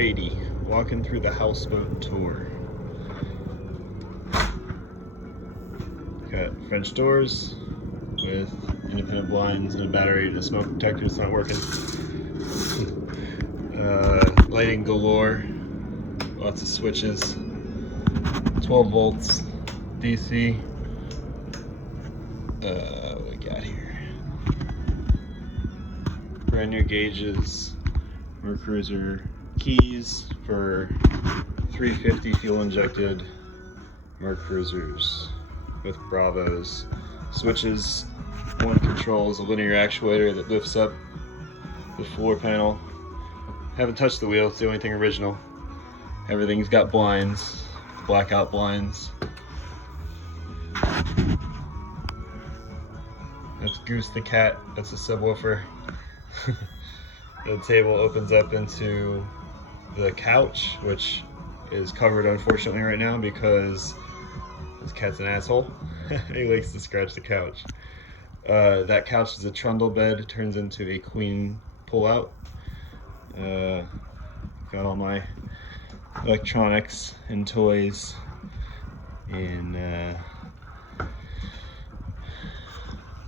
480, walking through the Houseboat tour. Got French doors with independent blinds and a battery. The smoke detector is not working. Lighting galore, lots of switches, 12 volts, DC. What we got here? Brand new gauges, Mercruiser keys for 350 fuel injected Mercruisers with Bravos. Switches, one controls a linear actuator that lifts up the floor panel. Haven't touched the wheel, it's the only thing original. Everything's got blinds, blackout blinds. That's Goose the cat, that's a subwoofer. The table opens up into the couch, which is covered unfortunately right now because this cat's an asshole. He likes to scratch the couch. That couch is a trundle bed, turns into a queen pull-out. Got all my electronics and toys in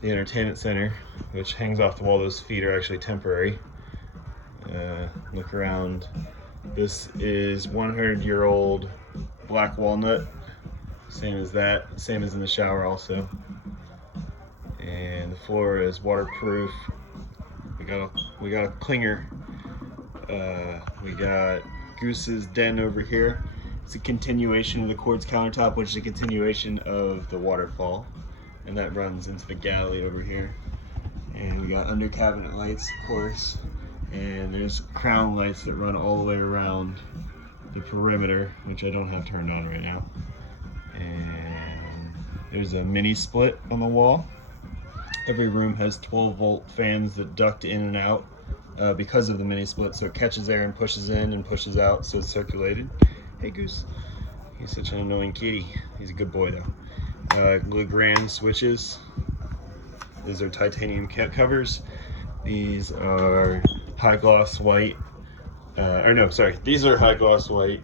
the entertainment center, which hangs off the wall. Those feet are actually temporary. Look around. This is 100-year-old black walnut. Same as that, same as in the shower also. And the floor is waterproof. We got a clinger. We got Goose's den over here. It's a continuation of the Quartz countertop, which is a continuation of the waterfall. And that runs into the galley over here. And we got under cabinet lights, of course. And there's crown lights that run all the way around the perimeter, which I don't have turned on right now. And there's a mini split on the wall. Every room has 12-volt fans that duct in and out because of the mini split, so it catches air and pushes in and pushes out, so it's circulated. Hey Goose, he's such an annoying kitty. He's a good boy though. Legrand switches. These are titanium covers. These are high gloss white. These are high gloss white.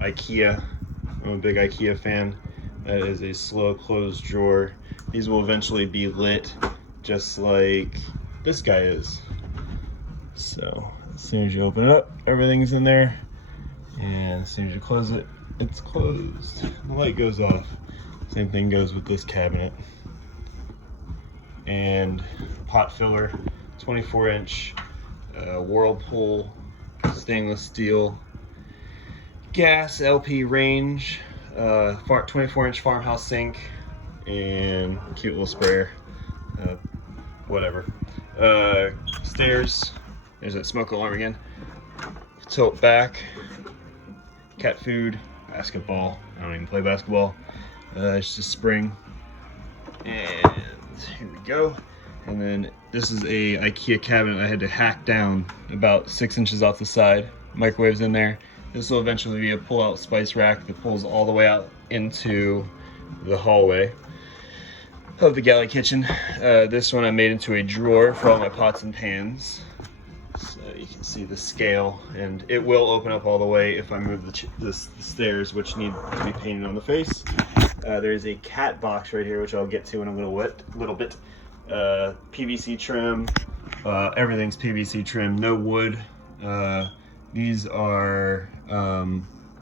Ikea. I'm a big Ikea fan. That is a slow close drawer. These will eventually be lit just like this guy is. So as soon as you open it up, everything's in there. And as soon as you close it, it's closed. The light goes off. Same thing goes with this cabinet. And pot filler, 24-inch Whirlpool stainless steel gas LP range, 24-inch farmhouse sink, and cute little sprayer. Whatever. Stairs. There's that smoke alarm again. Tilt back. Cat food. Basketball. I don't even play basketball. It's just spring. And here we go. And then this is a Ikea cabinet I had to hack down about 6 inches off the side. Microwave's in there. This will eventually be a pull-out spice rack that pulls all the way out into the hallway of the galley kitchen. This one I made into a drawer for all my pots and pans. So you can see the scale, and it will open up all the way if I move the stairs, which need to be painted on the face. There's a cat box right here, which I'll get to in a little bit. PVC trim, everything's PVC trim, no wood. These are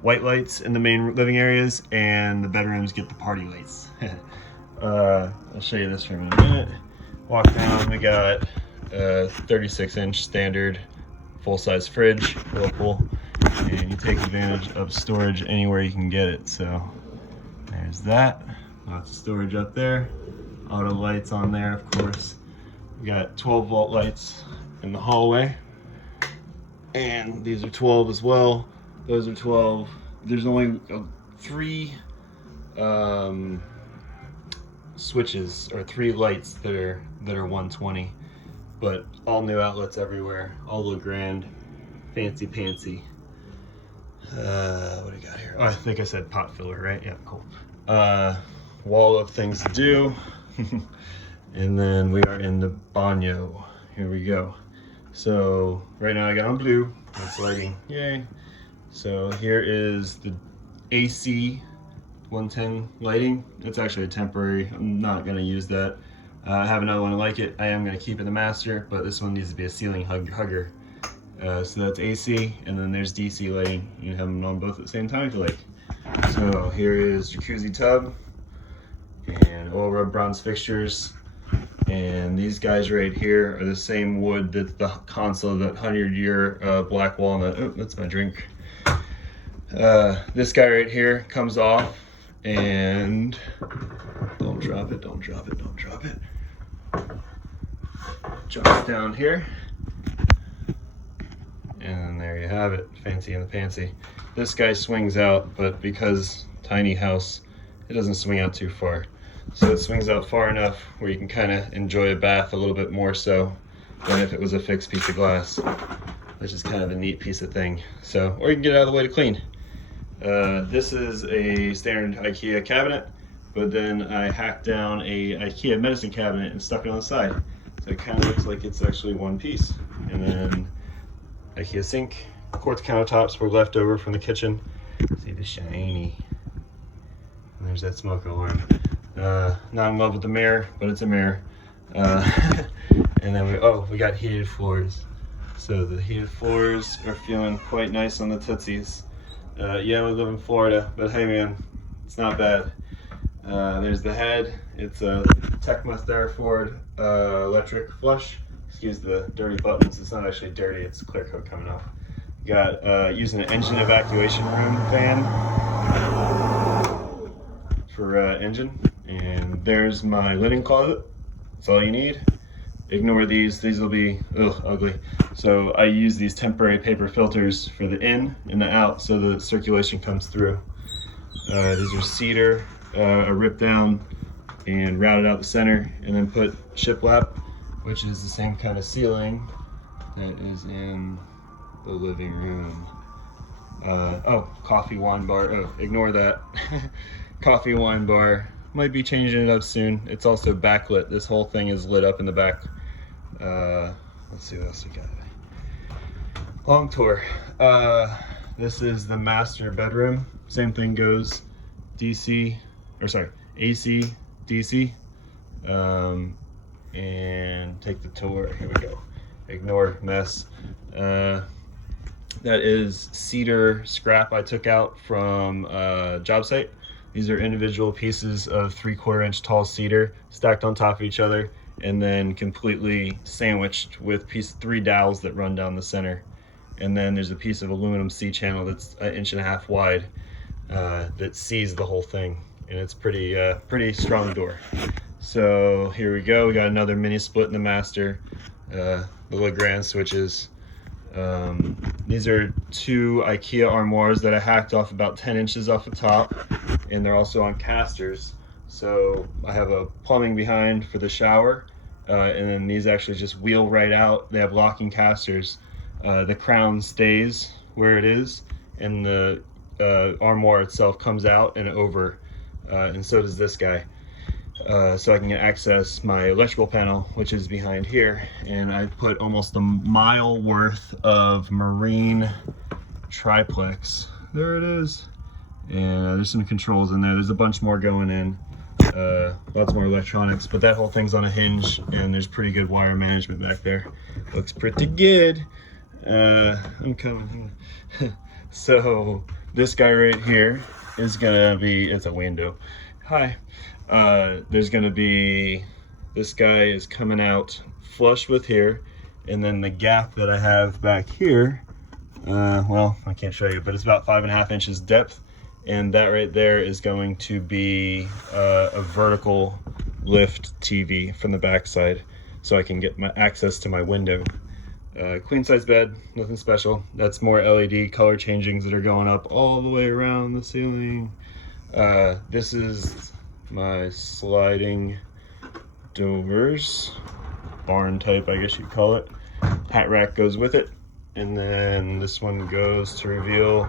white lights in the main living areas, and the bedrooms get the party lights. I'll show you this for a minute. Walk down, we got a 36-inch standard full-size fridge, Whirlpool, and you take advantage of storage anywhere you can get it. So there's that, lots of storage up there. Auto lights on there, of course. We got 12-volt lights in the hallway, and these are 12 as well. Those are 12. There's only 3 switches, or 3 lights that are 120, but all new outlets everywhere. All look grand, fancy pantsy. What do we got here? Oh, I think I said pot filler, right? Yeah, cool. Wall of things to do. And then we are in the baño. Here we go. So right now I got on blue, that's lighting, yay. So here is the AC 110 lighting. It's actually a temporary, I'm not gonna use that. I have another one like it. I am gonna keep it in the master, but this one needs to be a ceiling hugger. So that's AC, and then there's DC lighting. You can have them on both at the same time if you like. So here is jacuzzi tub, and oil rub bronze fixtures. And these guys right here are the same wood that the console, that 100-year black walnut. Oh, that's my drink. This guy right here comes off, and don't drop it, don't drop it, don't drop it. Drops down here. And there you have it, fancy and the pantsy. This guy swings out, but because tiny house, it doesn't swing out too far. So it swings out far enough where you can kind of enjoy a bath a little bit more so than if it was a fixed piece of glass, which is kind of a neat piece of thing. So, or you can get it out of the way to clean. This is a standard Ikea cabinet, but then I hacked down a Ikea medicine cabinet and stuck it on the side. So it kind of looks like it's actually one piece. And then Ikea sink, quartz countertops were left over from the kitchen. See the shiny. And there's that smoke alarm. Not in love with the mirror, but it's a mirror. And then we got heated floors. So the heated floors are feeling quite nice on the tootsies. Yeah, we live in Florida, but hey man, it's not bad. There's the head. It's a Tecma Theraford electric flush. Excuse the dirty buttons. It's not actually dirty. It's clear coat coming off. Got using an engine evacuation room fan for engine. And there's my linen closet. That's all you need. Ignore these. These will be ugly. So I use these temporary paper filters for the in and the out, so the circulation comes through. These are Cedar. I ripped down and routed out the center, and then put Shiplap, which is the same kind of ceiling that is in the living room. Coffee wine bar. Oh, ignore that. Coffee wine bar. Might be changing it up soon. It's also backlit. This whole thing is lit up in the back. Let's see what else we got. Long tour. This is the master bedroom. Same thing goes AC, DC. And take the tour. Here we go. Ignore mess. That is cedar scrap I took out from a job site. These are individual pieces of 3/4 inch tall cedar stacked on top of each other, and then completely sandwiched with 3 dowels that run down the center. And then there's a piece of aluminum C-channel that's 1.5 inches wide that sees the whole thing, and it's pretty strong door. So here we go. We got another mini split in the master. The Legrand switches. These are 2 Ikea armoires that I hacked off about 10 inches off the top, and they're also on casters. So I have a plumbing behind for the shower, and then these actually just wheel right out. They have locking casters. The crown stays where it is, and the armoire itself comes out and over, and so does this guy. So I can access my electrical panel, which is behind here, and I put almost a mile worth of marine triplex. There it is. And there's some controls in there. There's a bunch more going in. Lots more electronics, but that whole thing's on a hinge, and there's pretty good wire management back there. Looks pretty good. I'm coming. So this guy right here is gonna be, it's a window. Hi. There's gonna be, this guy is coming out flush with here, and then the gap that I have back here, well, I can't show you, but it's about 5.5 inches depth, and that right there is going to be a vertical lift TV from the backside, so I can get my access to my window. Queen size bed, nothing special. That's more LED color changings that are going up all the way around the ceiling. This is my sliding doors, barn type, I guess you'd call it. Hat rack goes with it, and then this one goes to reveal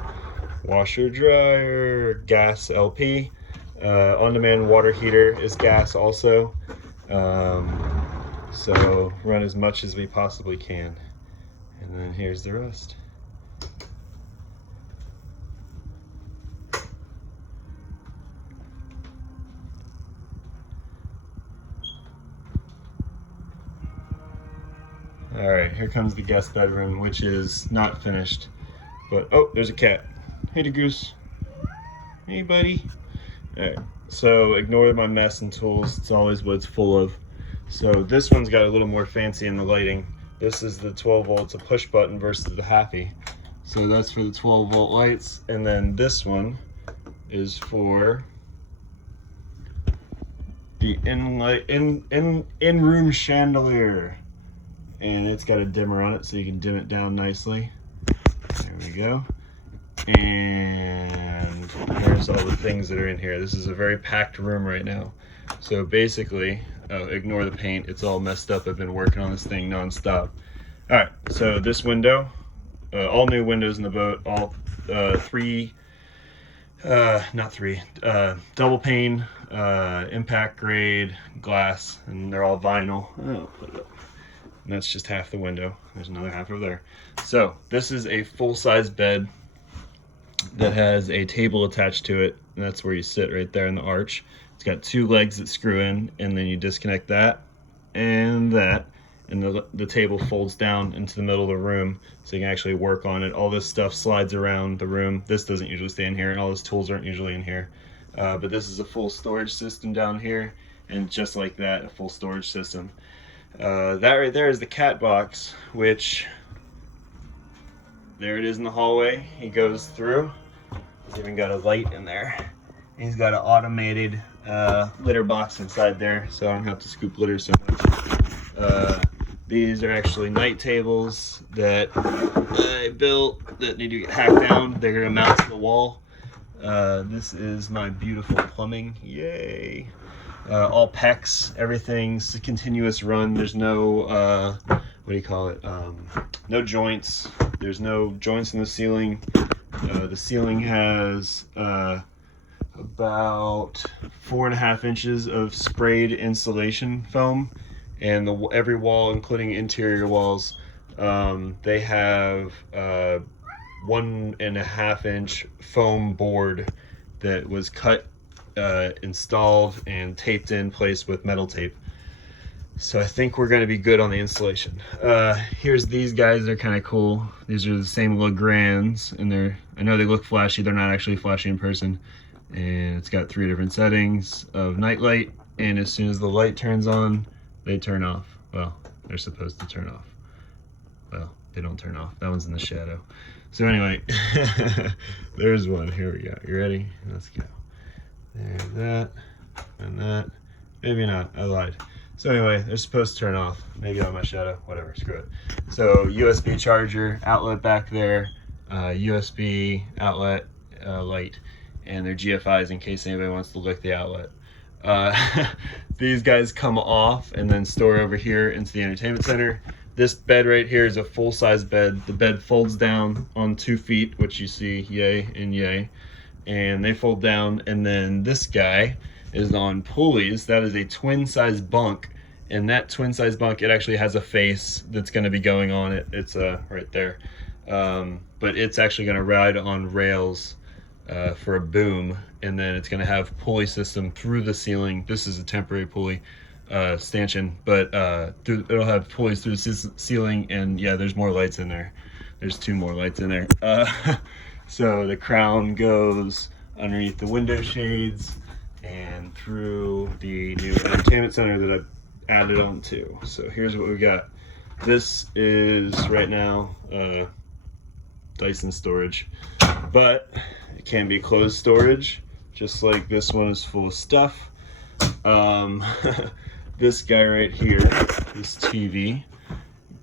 washer dryer, gas LP. On-demand water heater is gas also, so run as much as we possibly can. And then here's the rest. All right, here comes the guest bedroom, which is not finished. But, oh, there's a cat. Hey, the goose. Hey, buddy. All right, so ignore my mess and tools. It's always what it's full of. So this one's got a little more fancy in the lighting. This is the 12 volts, a push button versus the happy. So that's for the 12 volt lights. And then this one is for the in-room chandelier. And it's got a dimmer on it so you can dim it down nicely. There we go. And there's all the things that are in here. This is a very packed room right now. So basically, ignore the paint. It's all messed up. I've been working on this thing nonstop. All right, so this window, all new windows in the boat, all double pane, impact grade glass, and they're all vinyl. Oh, put it up. And that's just half the window. There's another half over there. So this is a full-size bed that has a table attached to it, and that's where you sit right there in the arch. It's got 2 legs that screw in, and then you disconnect that and that, and the table folds down into the middle of the room so you can actually work on it. All this stuff slides around the room. This doesn't usually stay in here, and all those tools aren't usually in here. But this is a full storage system down here, and just like that, a full storage system. That right there is the cat box, which, there it is in the hallway. He goes through. He's even got a light in there. He's got an automated litter box inside there, so I don't have to scoop litter so much. These are actually night tables that I built that need to get hacked down. They're going to mount to the wall. This is my beautiful plumbing. Yay! All PEX, everything's a continuous run. There's no, what do you call it? No joints. There's no joints in the ceiling. The ceiling has about 4.5 inches of sprayed insulation foam, and every wall, including interior walls, they have 1.5 inch foam board that was cut, installed, and taped in place with metal tape. So I think we're going to be good on the installation. Here's these guys. They're kind of cool. These are the same Legrands, and I know they look flashy. They're not actually flashy in person. And it's got 3 different settings of night light, and as soon as the light turns on, they turn off. Well, they're supposed to turn off. Well, they don't turn off. That one's in the shadow. So anyway, there's one. Here we go. You ready? Let's go. There's that, and that. Maybe not. I lied. So anyway, they're supposed to turn off. Maybe on my shadow. Whatever. Screw it. So USB charger outlet back there. USB outlet light, and they're GFIs in case anybody wants to lick the outlet. These guys come off and then store over here into the entertainment center. This bed right here is a full-size bed. The bed folds down on 2 feet, which you see, yay and yay. And they fold down, and then this guy is on pulleys. That is a twin-size bunk, and that twin-size bunk, it actually has a face that's going to be going on it. It's right there. But it's actually going to ride on rails for a boom, and then it's going to have pulley system through the ceiling. This is a temporary pulley stanchion, but it'll have pulleys through the ceiling, and yeah, there's more lights in there. There's 2 more lights in there. So the crown goes underneath the window shades and through the new entertainment center that I've added on to. So here's what we got. This is right now Dyson storage, but it can be closed storage, just like this one is full of stuff. This guy right here, this TV,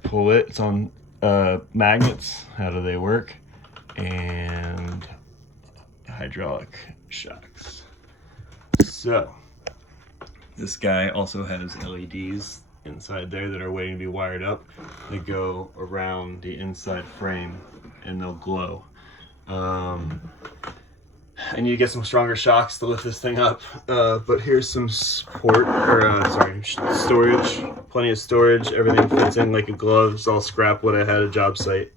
pull it, it's on magnets. How do they work? And hydraulic shocks. So this guy also has LEDs inside there that are waiting to be wired up. They go around the inside frame and they'll glow. I need to get some stronger shocks to lift this thing up. But here's some support, or storage. Plenty of storage. Everything fits in like a glove. It's all scrap wood I had at a job site.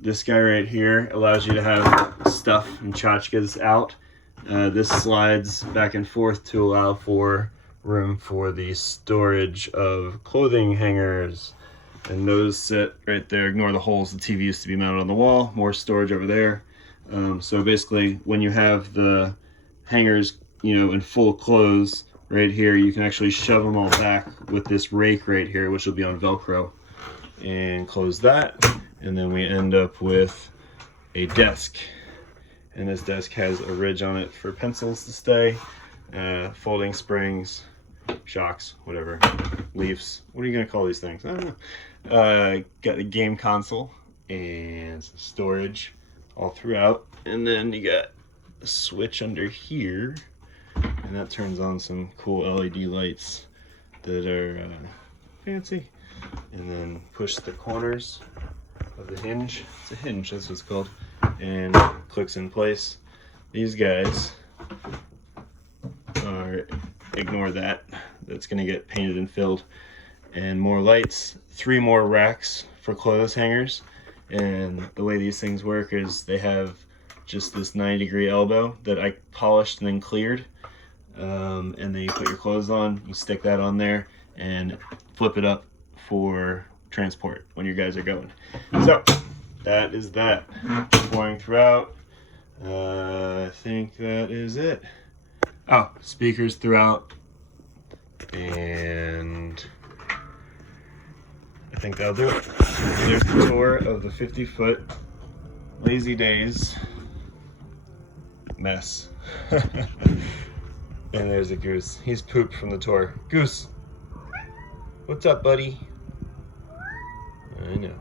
This guy right here allows you to have stuff and tchotchkes out. This slides back and forth to allow for room for the storage of clothing hangers. And those sit right there. Ignore the holes. The TV used to be mounted on the wall. More storage over there. So basically, when you have the hangers, in full clothes right here, you can actually shove them all back with this rake right here, which will be on Velcro, and close that. And then we end up with a desk. And this desk has a ridge on it for pencils to stay, folding springs, shocks, whatever, leaves. What are you gonna call these things? I don't know. Got the game console and some storage all throughout, and then you got a switch under here, and that turns on some cool LED lights that are fancy. And then push the corners of the hinge. It's a hinge, that's what it's called, and clicks in place. These guys are, ignore that, that's gonna get painted and filled. And more lights, 3 more racks for clothes hangers. And the way these things work is they have just this 90-degree elbow that I polished and then cleared. And then you put your clothes on, you stick that on there, and flip it up for transport when your guys are going. So that is that. Pouring throughout. I think that is it. Oh, speakers throughout. And I think that'll do it. There's the tour of the 50-foot Lazy Days mess. And there's a goose. He's pooped from the tour. Goose, what's up, buddy? I know.